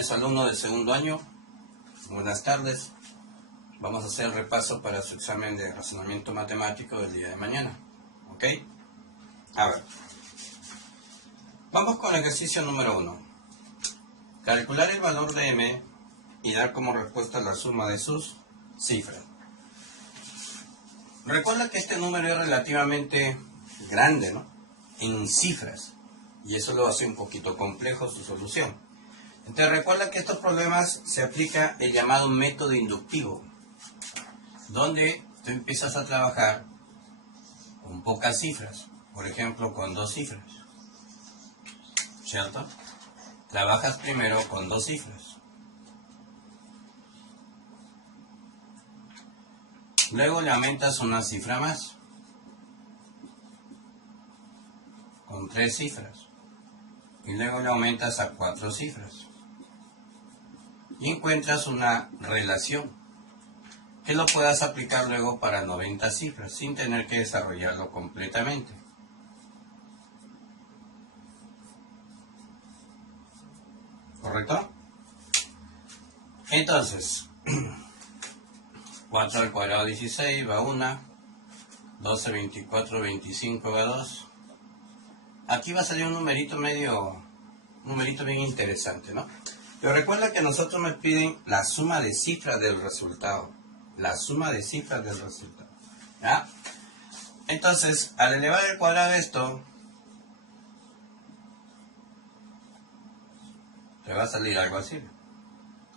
Jóvenes alumnos del segundo año, buenas tardes. Vamos a hacer el repaso para su examen de razonamiento matemático del día de mañana. ¿Ok? A ver. Vamos con el ejercicio número 1. Calcular el valor de m y dar como respuesta la suma de sus cifras. Recuerda que este número es relativamente grande, ¿no? En cifras. Y eso lo hace un poquito complejo su solución. Entonces recuerda que estos problemas se aplica el llamado método inductivo, donde tú empiezas a trabajar con pocas cifras, por ejemplo con 2 cifras, ¿cierto? Trabajas primero con 2 cifras, luego le aumentas una cifra más, con 3 cifras, y luego le aumentas a 4 cifras, y encuentras una relación que lo puedas aplicar luego para 90 cifras sin tener que desarrollarlo completamente. ¿Correcto? Entonces, 4 al cuadrado 16 va 1, 12, 24, 25 va 2. Aquí va a salir un numerito bien interesante, ¿no? Pero recuerda que a nosotros me piden la suma de cifras del resultado. La suma de cifras del resultado. ¿Ya? Entonces, al elevar el cuadrado de esto, te va a salir algo así.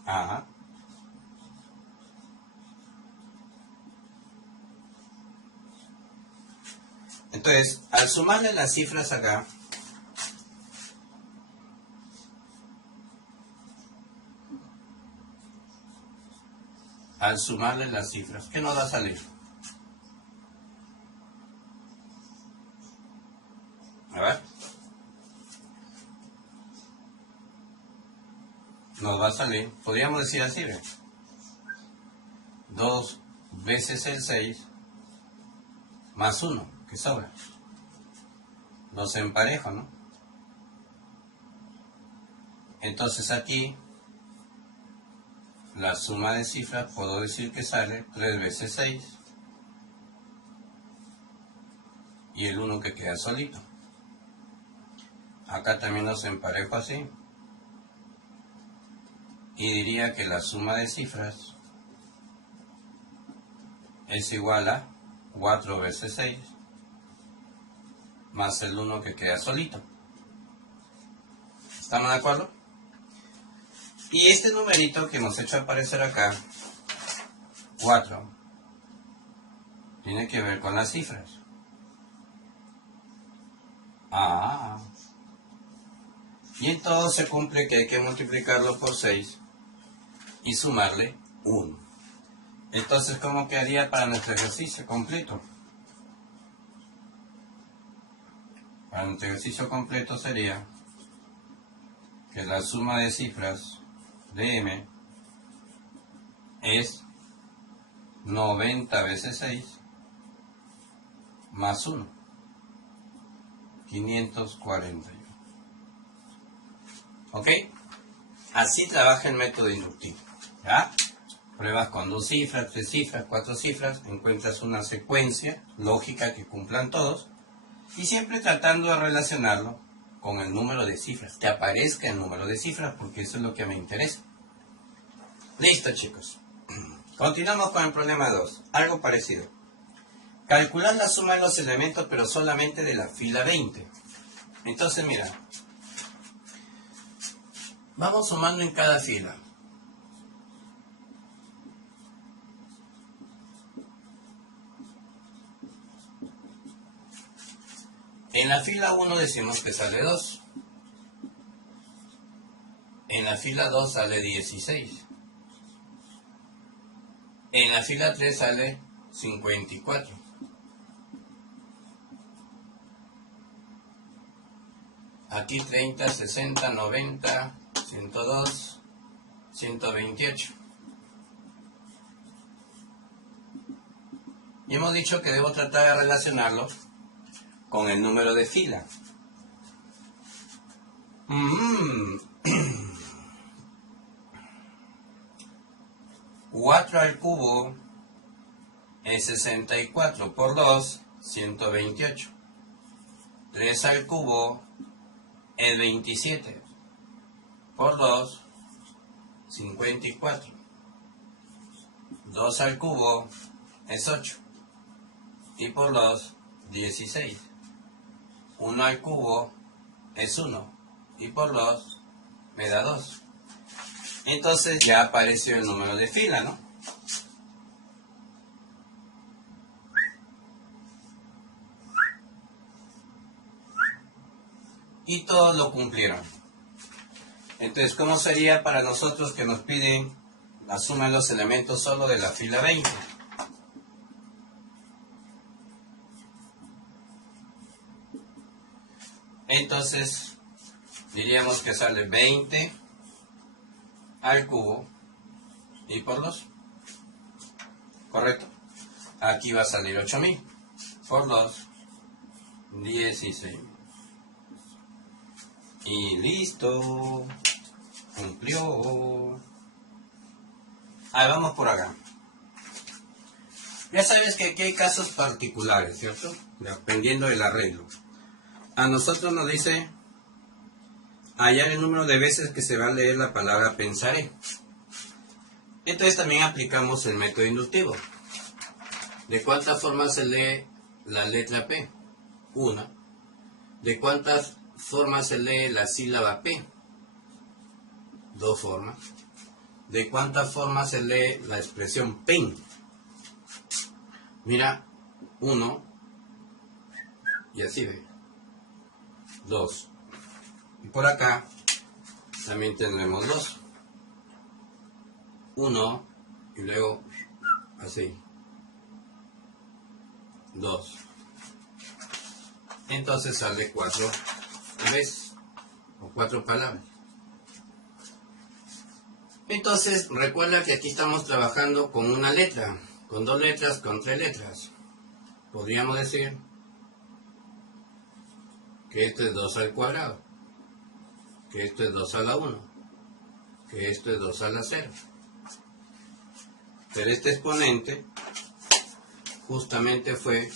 Ajá. Entonces, al sumarle las cifras acá, ¿qué nos va a salir? A ver. Nos va a salir, podríamos decir así, ¿ve? 2 veces el 6 más 1, que sobra. Los emparejo, ¿no? Entonces aquí la suma de cifras, puedo decir que sale 3 veces 6 y el 1 que queda solito. Acá también los emparejo así y diría que la suma de cifras es igual a 4 veces 6 más el 1 que queda solito. ¿Estamos de acuerdo? Y este numerito que hemos hecho aparecer acá, 4, tiene que ver con las cifras. Y en todo se cumple que hay que multiplicarlo por 6 y sumarle 1. Entonces, ¿cómo quedaría para nuestro ejercicio completo? Para nuestro ejercicio completo sería que la suma de cifras de m es 90 veces 6 más 1, 541. ¿Ok? Así trabaja el método inductivo. ¿Ya? Pruebas con 2 cifras, 3 cifras, 4 cifras, encuentras una secuencia lógica que cumplan todos y siempre tratando de relacionarlo con el número de cifras, que aparezca el número de cifras, porque eso es lo que me interesa. Listo, chicos. Continuamos con el problema 2, algo parecido. Calcular la suma de los elementos, pero solamente de la fila 20. Entonces, mira, vamos sumando en cada fila. En la fila 1 decimos que sale 2. En la fila 2 sale 16. En la fila 3 sale 54. Aquí 30, 60, 90, 102, 128. Y hemos dicho que debo tratar de relacionarlo con el número de fila. 4 al cubo es 64 por 2, 128. 3 al cubo es 27 por 2, 54. 2 al cubo es 8 y por 2, 16. 1 al cubo es 1 y por 2 me da 2. Entonces ya apareció el número de fila, ¿no? Y todos lo cumplieron. Entonces, ¿cómo sería para nosotros que nos piden la suma de los elementos solo de la fila 20? Entonces, diríamos que sale 20 al cubo y por 2. ¿Correcto? Aquí va a salir 8000 por 2, 16. Y listo. Cumplió. Ahí vamos por acá. Ya sabes que aquí hay casos particulares, ¿cierto? Dependiendo del arreglo. A nosotros nos dice hallar el número de veces que se va a leer la palabra pensaré. Entonces también aplicamos el método inductivo. ¿De cuántas formas se lee la letra P? Una. ¿De cuántas formas se lee la sílaba P? 2 formas. ¿De cuántas formas se lee la expresión pen? Mira, 1 y así ve. 2. Y por acá también tendremos 2. 1 y luego así. 2. Entonces sale 4 veces o 4 palabras. Entonces recuerda que aquí estamos trabajando con una letra, con 2 letras, con 3 letras. Podríamos decir que esto es 2 al cuadrado, que esto es 2 a la 1, que esto es 2 a la 0. Pero este exponente justamente fue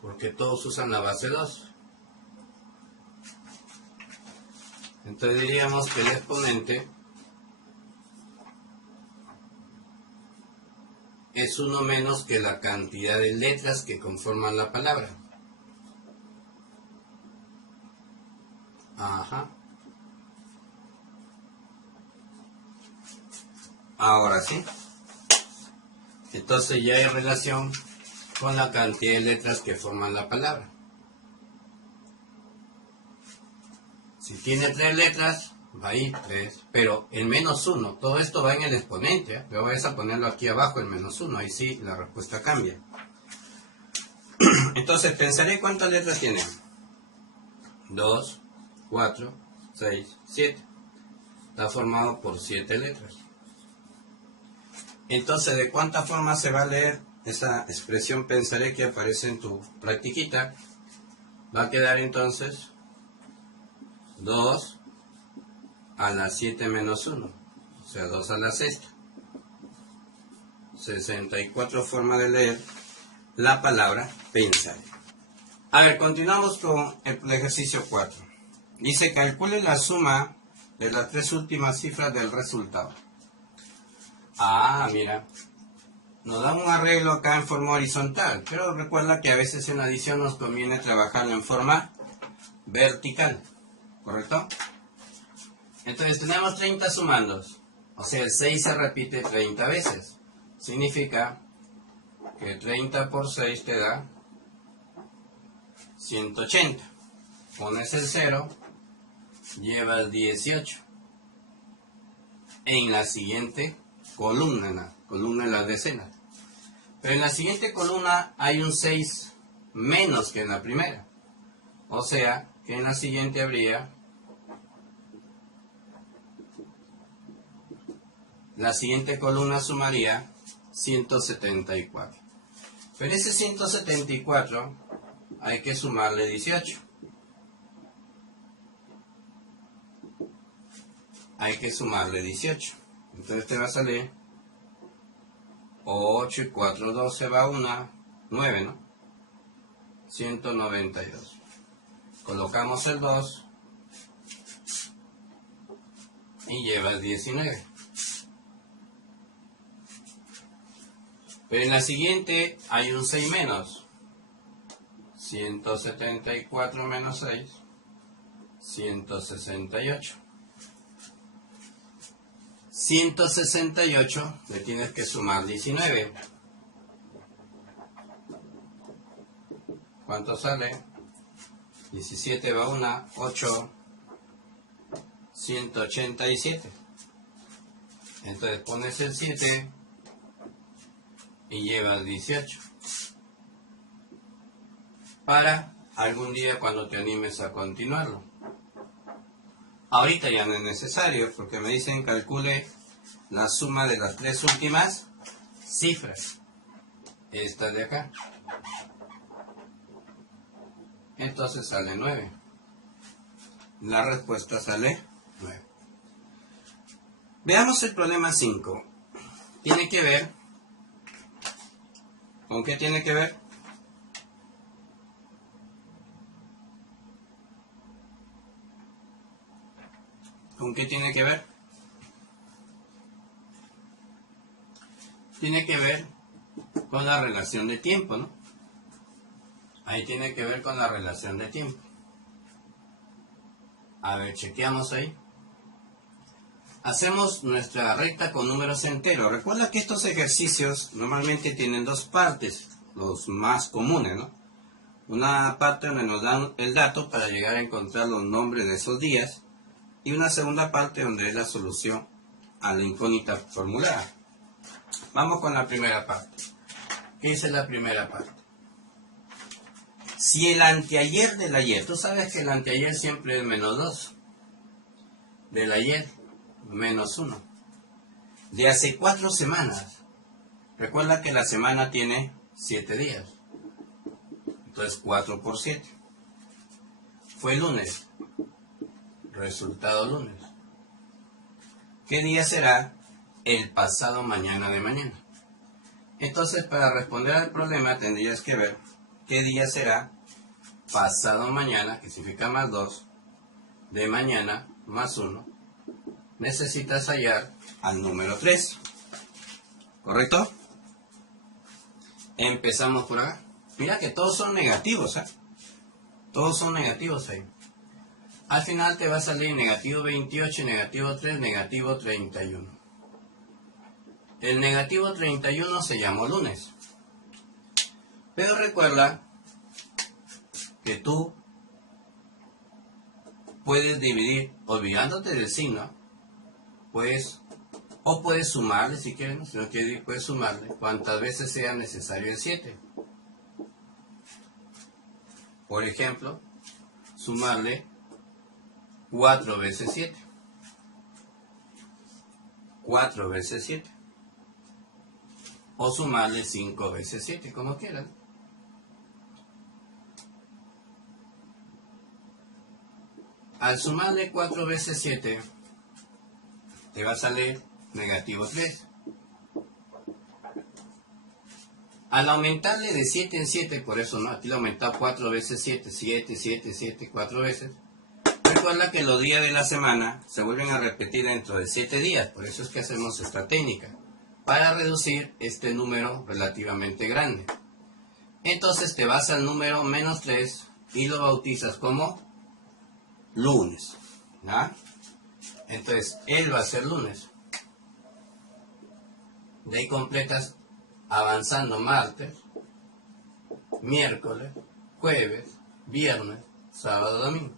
porque todos usan la base 2. Entonces diríamos que el exponente es 1 menos que la cantidad de letras que conforman la palabra. Ajá. Ahora sí. Entonces ya hay relación con la cantidad de letras que forman la palabra. Si tiene 3 letras, va a ir 3, pero en menos 1, todo esto va en el exponente, ¿eh? Pero vais a ponerlo aquí abajo en menos 1, ahí sí la respuesta cambia. Entonces pensaré cuántas letras tiene. 2, 4, 6, 7. Está formado por 7 letras. Entonces, ¿de cuántas formas se va a leer esa expresión pensaré que aparece en tu practiquita? Va a quedar entonces 2 a la 7 menos 1, o sea 2 a la sexta. 64 formas de leer la palabra pensar. A ver, continuamos con el ejercicio 4. Dice, calcule la suma de las 3 últimas cifras del resultado. Ah, mira, nos da un arreglo acá en forma horizontal, pero recuerda que a veces en adición nos conviene trabajarlo en forma vertical, ¿correcto? Entonces tenemos 30 sumandos, o sea el 6 se repite 30 veces. Significa que 30 por 6 te da 180. Pones el 0, llevas 18. En la siguiente columna de las decenas. Pero en la siguiente columna hay un 6 menos que en la primera. O sea que en la siguiente habría... La siguiente columna sumaría 174. Pero ese 174 hay que sumarle 18. hay que sumarle 18. Entonces te va a salir 8 y 4, 12 va una, 9, ¿no? 192. Colocamos el 2 y llevas 19. Pero en la siguiente hay un 6 menos. 174 menos 6, 168. 168 le tienes que sumar 19. ¿Cuánto sale? 17 va una, 8, 187. Entonces pones el 7 y llevas 18. Para algún día cuando te animes a continuarlo. Ahorita ya no es necesario porque me dicen calcule la suma de las 3 últimas cifras. Esta de acá. Entonces sale 9. La respuesta sale 9. Veamos el problema 5. Tiene que ver. ¿Con qué tiene que ver? ¿Con qué tiene que ver? Tiene que ver con la relación de tiempo, ¿no? Ahí tiene que ver con la relación de tiempo. A ver, chequeamos ahí. Hacemos nuestra recta con números enteros. Recuerda que estos ejercicios normalmente tienen dos partes, los más comunes, ¿no? Una parte donde nos dan el dato para llegar a encontrar los nombres de esos días. Y una segunda parte donde es la solución a la incógnita formulada. Vamos con la primera parte. ¿Qué dice la primera parte? Si el anteayer del ayer, tú sabes que el anteayer siempre es menos 2. Del ayer, menos 1. De hace 4 semanas. Recuerda que la semana tiene 7 días. Entonces 4 por 7. Fue lunes. Resultado lunes. ¿Qué día será? El pasado mañana de mañana. Entonces, para responder al problema tendrías que ver qué día será pasado mañana, que significa más 2, de mañana más 1. Necesitas hallar al número 3. ¿Correcto? Empezamos por acá. Mira que todos son negativos, ¿eh? Todos son negativos ahí. Al final te va a salir negativo 28, negativo 3, negativo 31. El negativo 31 se llamó lunes. Pero recuerda que tú puedes dividir, olvidándote del signo, pues, o puedes sumarle si quieres, si no quieres puedes sumarle cuantas veces sea necesario el 7. Por ejemplo, sumarle 4 veces 7. 4 veces 7. O sumarle 5 veces 7, como quieran. Al sumarle 4 veces 7, te va a salir negativo 3. Al aumentarle de 7 en 7, por eso no, aquí lo he aumentado 4 veces 7, 7, 7, 7, 4 veces. Recuerda que los días de la semana se vuelven a repetir dentro de 7 días, por eso es que hacemos esta técnica, para reducir este número relativamente grande. Entonces te vas al número menos 3 y lo bautizas como lunes, ¿no? Entonces él va a ser lunes. De ahí completas avanzando martes, miércoles, jueves, viernes, sábado, domingo.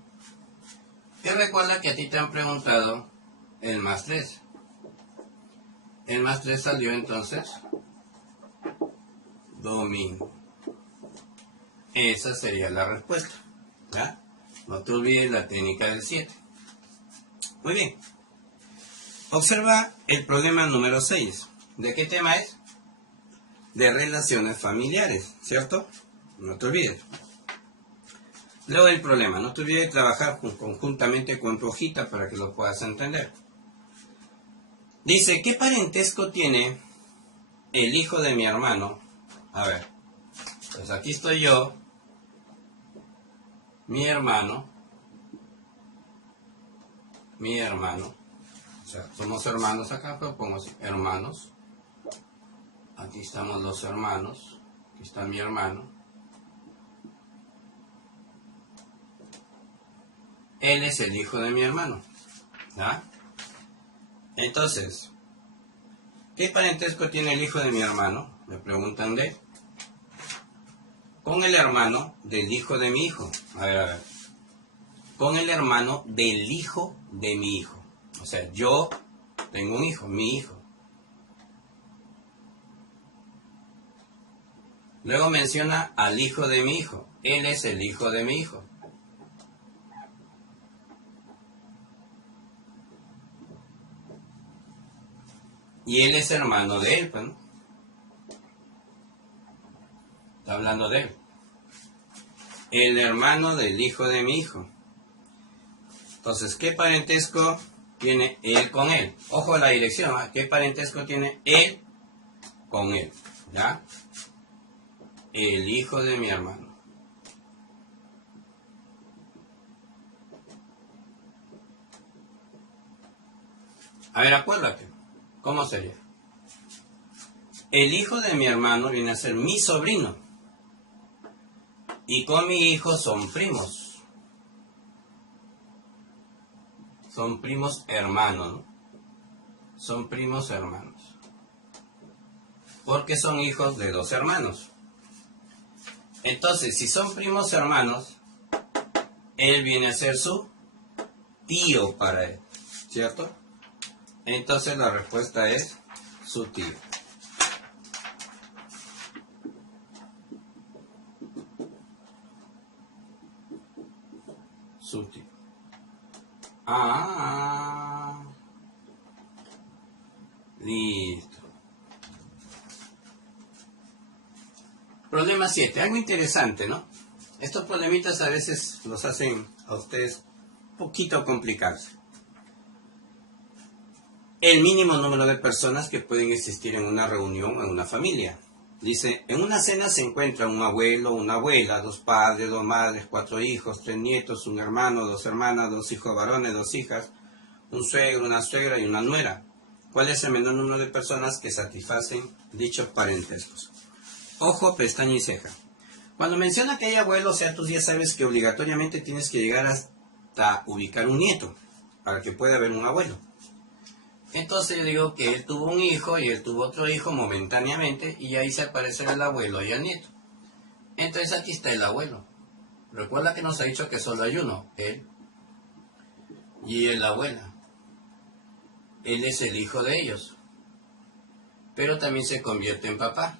Y recuerda que a ti te han preguntado el más 3. El más 3 salió entonces domingo. Esa sería la respuesta, ¿ya? No te olvides la técnica del 7. Muy bien. Observa el problema número 6. ¿De qué tema es? De relaciones familiares, ¿cierto? No te olvides. Luego el problema, no te olvides de trabajar conjuntamente con tu hojita para que lo puedas entender. Dice, ¿qué parentesco tiene el hijo de mi hermano? A ver, pues aquí estoy yo, mi hermano, o sea, somos hermanos acá, pero pongo así, hermanos. Aquí estamos los hermanos, aquí está mi hermano. Él es el hijo de mi hermano, ¿ya? Entonces, ¿qué parentesco tiene el hijo de mi hermano? Me preguntan de él. Con el hermano del hijo de mi hijo. A ver. Con el hermano del hijo de mi hijo. O sea, yo tengo un hijo, mi hijo. Luego menciona al hijo de mi hijo. Él es el hijo de mi hijo. Y él es hermano de él, pues, ¿no? Está hablando de él. El hermano del hijo de mi hijo. Entonces, ¿qué parentesco tiene él con él? Ojo a la dirección, ¿eh? ¿Qué parentesco tiene él con él? ¿Ya? El hijo de mi hermano. A ver, acuérdate. ¿Cómo sería? El hijo de mi hermano viene a ser mi sobrino. Y con mi hijo son primos. Son primos hermanos, ¿no? Son primos hermanos. Porque son hijos de dos hermanos. Entonces, si son primos hermanos, él viene a ser su tío para él. ¿Cierto? Entonces la respuesta es su tío. Su tío. Listo. Problema 7. Algo interesante, ¿no? Estos problemitas a veces los hacen a ustedes un poquito complicarse. El mínimo número de personas que pueden existir en una reunión o en una familia. Dice, en una cena se encuentra un abuelo, una abuela, dos padres, dos madres, cuatro hijos, tres nietos, un hermano, dos hermanas, dos hijos varones, dos hijas, un suegro, una suegra y una nuera. ¿Cuál es el menor número de personas que satisfacen dichos parentescos? Ojo, pestaña y ceja. Cuando menciona que hay abuelo, o sea, tú ya sabes que obligatoriamente tienes que llegar hasta ubicar un nieto para que pueda haber un abuelo. Entonces yo digo que él tuvo un hijo y él tuvo otro hijo momentáneamente y ahí se aparece el abuelo y el nieto. Entonces aquí está el abuelo. Recuerda que nos ha dicho que solo hay uno, él y la abuela. Él es el hijo de ellos, pero también se convierte en papá.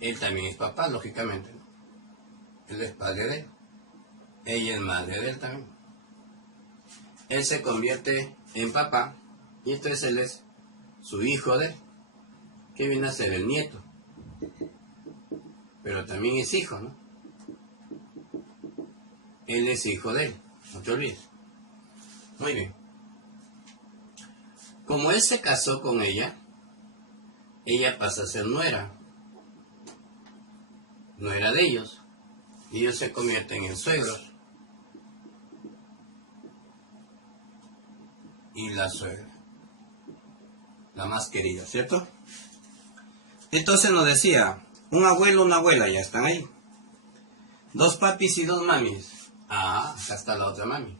Él también es papá, lógicamente, ¿no? Él es padre de él. Ella es madre de él también. Él se convierte en papá y entonces él es su hijo de él, que viene a ser el nieto. Pero también es hijo, ¿no? Él es hijo de él, no te olvides. Muy bien. Como él se casó con ella pasa a ser nuera. Nuera de ellos. Y ellos se convierten en suegros. Y la suegra, la más querida, ¿cierto? Entonces nos decía, un abuelo, una abuela, ya están ahí. Dos papis y dos mamis. Acá está la otra mami.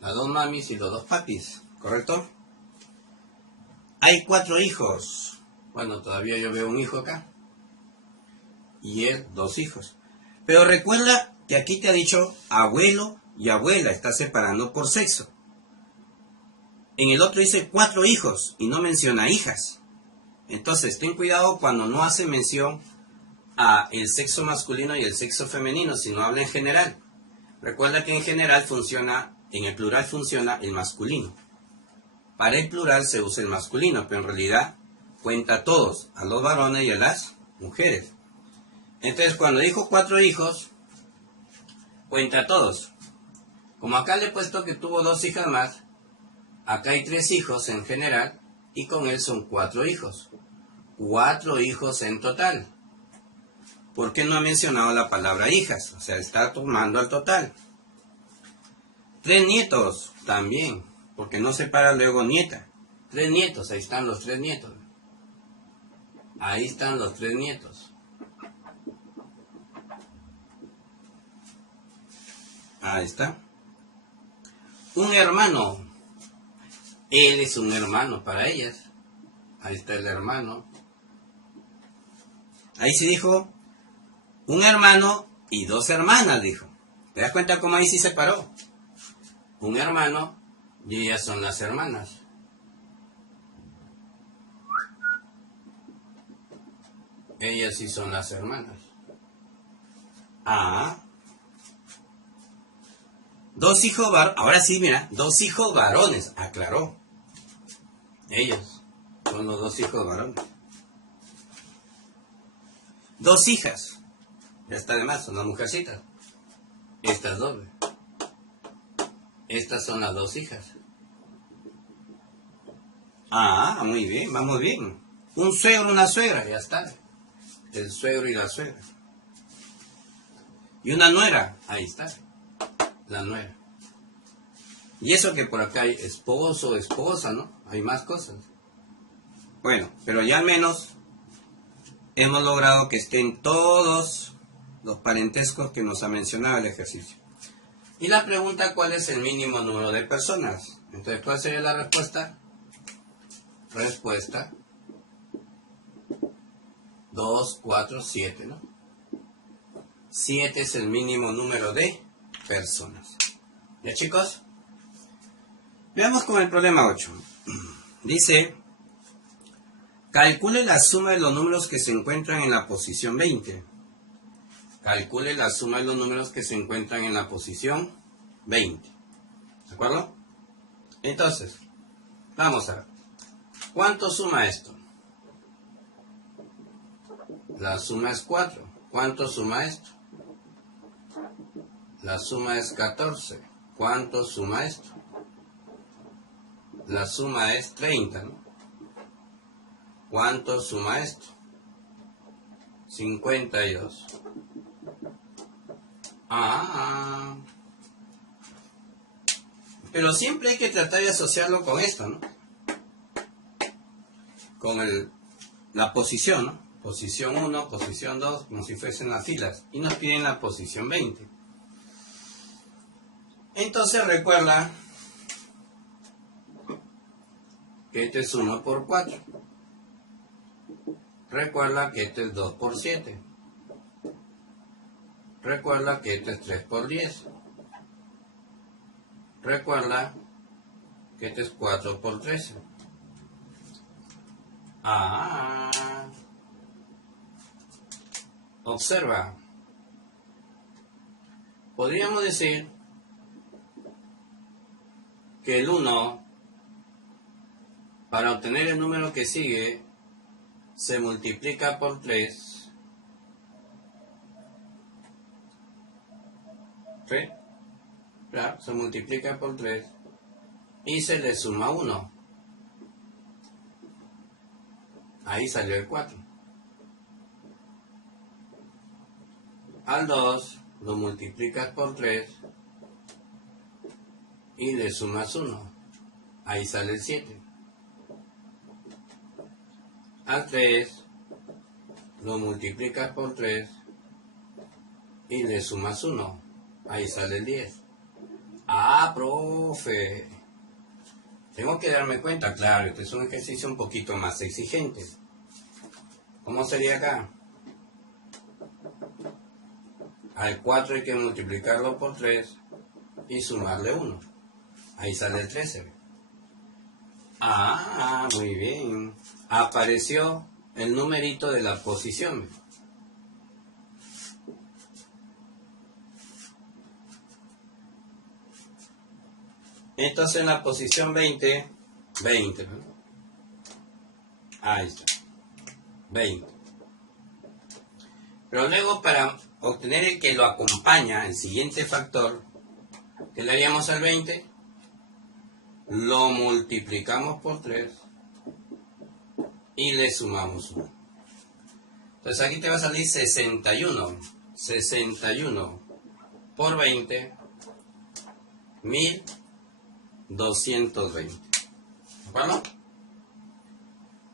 Las dos mamis y los dos papis, ¿correcto? Hay cuatro hijos. Bueno, todavía yo veo un hijo acá. Y él, dos hijos. Pero recuerda que aquí te ha dicho abuelo y abuela, está separando por sexo. En el otro dice cuatro hijos y no menciona hijas. Entonces, ten cuidado cuando no hace mención a el sexo masculino y el sexo femenino, sino habla en general. Recuerda que en general funciona, en el plural funciona el masculino. Para el plural se usa el masculino, pero en realidad cuenta a todos, a los varones y a las mujeres. Entonces, cuando dijo cuatro hijos, cuenta a todos. Como acá le he puesto que tuvo 2 hijas más, acá hay 3 hijos en general y con él son 4 hijos. 4 hijos en total. ¿Por qué no ha mencionado la palabra hijas? O sea, está tomando al total. 3 nietos también, porque no separa luego nieta. 3 nietos, ahí están los 3 nietos. Ahí están los 3 nietos. Ahí está. Un hermano. Él es un hermano para ellas. Ahí está el hermano. Ahí se dijo un hermano y 2 hermanas, dijo. ¿Te das cuenta cómo ahí sí se separó? Un hermano y ellas son las hermanas. Ellas sí son las hermanas. Ah. 2 hijos varones. Ahora sí, mira. 2 hijos varones. Aclaró. Ellos son los 2 hijos varones. 2 hijas. Ya está de más. Son las mujercitas. Estas 2. Estas son las 2 hijas. Ah, muy bien. Vamos bien. Un suegro, una suegra. Ya está. El suegro y la suegra. Y una nuera. Ahí está. La nuera. Y eso que por acá hay esposo, esposa, ¿no? Hay más cosas. Bueno, pero ya al menos hemos logrado que estén todos los parentescos que nos ha mencionado el ejercicio. Y la pregunta, ¿cuál es el mínimo número de personas? Entonces, ¿cuál sería la respuesta? Respuesta 2, 4, 7, ¿no? 7 es el mínimo número de personas. ¿Ya, chicos? Veamos con el problema 8. Dice, calcule la suma de los números que se encuentran en la posición 20. Calcule la suma de los números que se encuentran en la posición 20. ¿De acuerdo? Entonces, vamos a ver. ¿Cuánto suma esto? La suma es 4. ¿Cuánto suma esto? La suma es 14. ¿Cuánto suma esto? La suma es 30, ¿no? ¿Cuánto suma esto? 52. Ah. Pero siempre hay que tratar de asociarlo con esto, ¿no? Con la posición, ¿no? Posición 1, posición 2, como si fuesen las filas. Y nos piden la posición 20. Entonces recuerda que este es 1 por 4. Recuerda que este es 2 por 7. Recuerda que este es 3 por 10. Recuerda que este es 4 por 13. Ah. Observa. Podríamos decir que el 1, para obtener el número que sigue, se multiplica por 3. ¿Sí? Claro, se multiplica por 3 y se le suma 1. Ahí salió el 4. Al 2 lo multiplicas por 3 y le sumas 1. Ahí sale el 7. Al 3 lo multiplicas por 3 y le sumas 1. Ahí sale el 10. Ah, profe. Tengo que darme cuenta, claro, este es un ejercicio un poquito más exigente. ¿Cómo sería acá? Al 4 hay que multiplicarlo por 3 y sumarle 1. Ahí sale el 13. Ah, muy bien. Apareció el numerito de la posición. Entonces en la posición 20, 20, ¿no? Ahí está. 20. Pero luego para obtener el que lo acompaña, el siguiente factor, ¿Qué le haríamos al 20? Lo multiplicamos por 3 y le sumamos 1. Entonces aquí te va a salir 61. 61 por 20, 1220. ¿De acuerdo?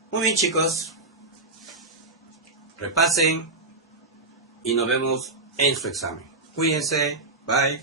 Muy bien, chicos. Repasen y nos vemos en su examen. Cuídense. Bye.